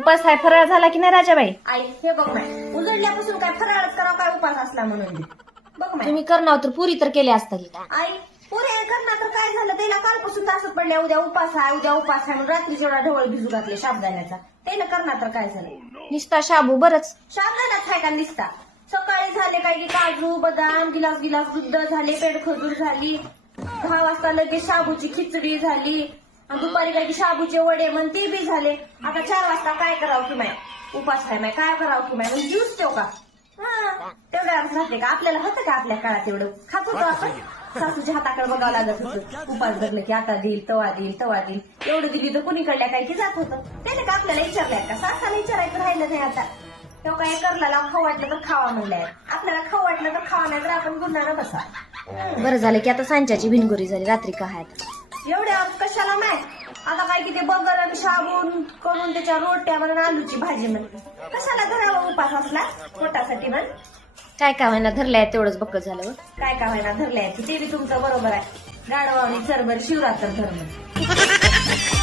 उपास आहे फराळ झाला की नाही राजाबाई? आई हे बघ माय उजडल्यापासून काय फराळच करावं काय उपास असला म्हणून? बी. बघ माय तुम्ही करणार तर पुरी तर केली असता की आई पुरे करणार तर काय झालं? त्याला कालपासून तासच पडल्या उद्या उपास आहे उद्या उपास आहे म्हणून रात्री जेवढा ढवळ भिजू घातले शाबदाण्याचा त्याला करणार तर काय झालं? निस्ता शाबू बरच. शाबदानाच आहे का निसता? सकाळी झाले काय की काजू बदाम गिलास गिलास दूध झाले पेड खजूर झाली. दहा वाजता लगेच शाबूची खिचडी झाली. आणि दुपारी काय की शाबूचे वडे म्हण ते बी झाले. आता चार वाजता काय करावं की माय? उपास आहे माय काय करावं की माय? म्हणजे ज्यूस ठेव का? हा, तेवढ्या अर्थ राहते का? आपल्याला होतं का आपल्या काळात एवढं? खात होतो आपण. सासूच्या हाताकडे बघावं लागत होतं. उपास धरलं की आता देईल तवा देईल तवा देईल. एवढं दिली तर कुणीकडल्या काय की जात होतं. त्याने का आपल्याला विचारलंय का? सासाला विचारायचं राहिलं नाही आता. तेव्हा काय करला खाऊ वाटलं तर खावा म्हणलंय. आपल्याला खाऊ वाटलं तर खावा नाही तर आपण गुन्हा बसा. बरं झालं की आता सांच्याची भिनगुरी झाली. रात्री काय एवढ्या कशाला नाही आता काय की ते बगर आणि शाबून करून त्याच्या रोट्या म्हणून आलूची भाजी म्हण कशाला धरावा उपास असला पोटासाठी म्हण? काय काय व्हायला धरलंय तेवढंच बक्कल झालं बरं. काय काय व्हायना धरले ते बी तुमचं बरोबर आहे. गाडवा आणि चरबर शिवरात्र धर्म.